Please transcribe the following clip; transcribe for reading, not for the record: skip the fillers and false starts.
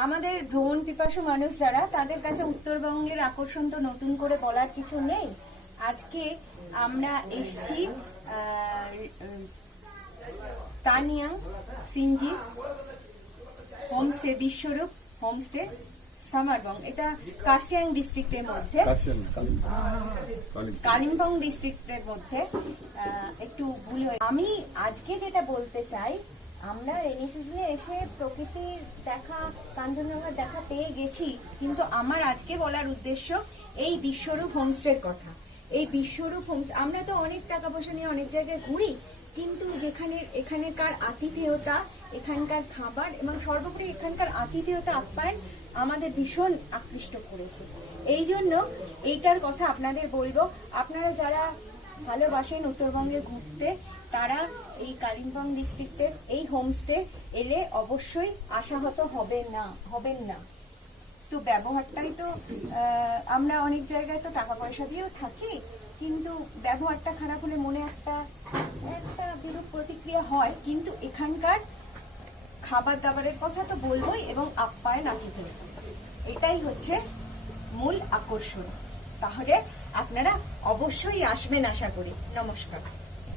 আমাদের ভ্রমণ পিপাসু মানুষ যারা, তাদের কাছে উত্তরবঙ্গের আকর্ষণ তো নতুন করে বলার কিছু নেই। আজকে আমরা এসছি তানিয়াং সিনজি হোমস্টে, বিশ্বরূপ হোমস্টে সামারবং। এটা কার্শিয়াং ডিস্ট্রিক্টের মধ্যে, কালিম্পং ডিস্ট্রিক্টের মধ্যে। একটু ভুল হয়ে আমি আজকে যেটা বলতে চাই, আমরা রেনি সিজনে এসে প্রকৃতির দেখা, কাঞ্চনজঙ্ঘার দেখা পেয়ে গেছি, কিন্তু আমার আজকে বলার উদ্দেশ্য এই বিশ্বরূপ হোমস্টের কথা। এই বিশ্বরূপ হোমস্টে, আমরা তো অনেক টাকা পয়সা নিয়ে অনেক জায়গায় ঘুরি, কিন্তু এখানকার আতিথেয়তা, এখানকার খাবার এবং সর্বোপরি এখানকার আতিথেয়তা, আপ্যায়ন আমাদের ভীষণ আকৃষ্ট করেছে। এই জন্য এইটার কথা আপনাদের বলবো। আপনারা যারা ভালোবাসেন উত্তরবঙ্গে ঘুরতে, তারা এই কালিম্পং ডিস্ট্রিক্টের এই হোমস্টে এলে অবশ্যই আশাহত হবেন না। তো ব্যবহারটাই তো, আমরা অনেক জায়গায় তো টাকা পয়সা দিয়েও থাকি, কিন্তু ব্যবহারটা খারাপ হলে মনে একটা বিরূপ প্রতিক্রিয়া হয়। কিন্তু এখানকার খাবার দাবারের কথা তো বলবোই, এবং আপ্যায়ন আতিথেয়তা, এটাই হচ্ছে মূল আকর্ষণ। তাহলে আপনারা অবশ্যই আসবেন আশা করি। নমস্কার।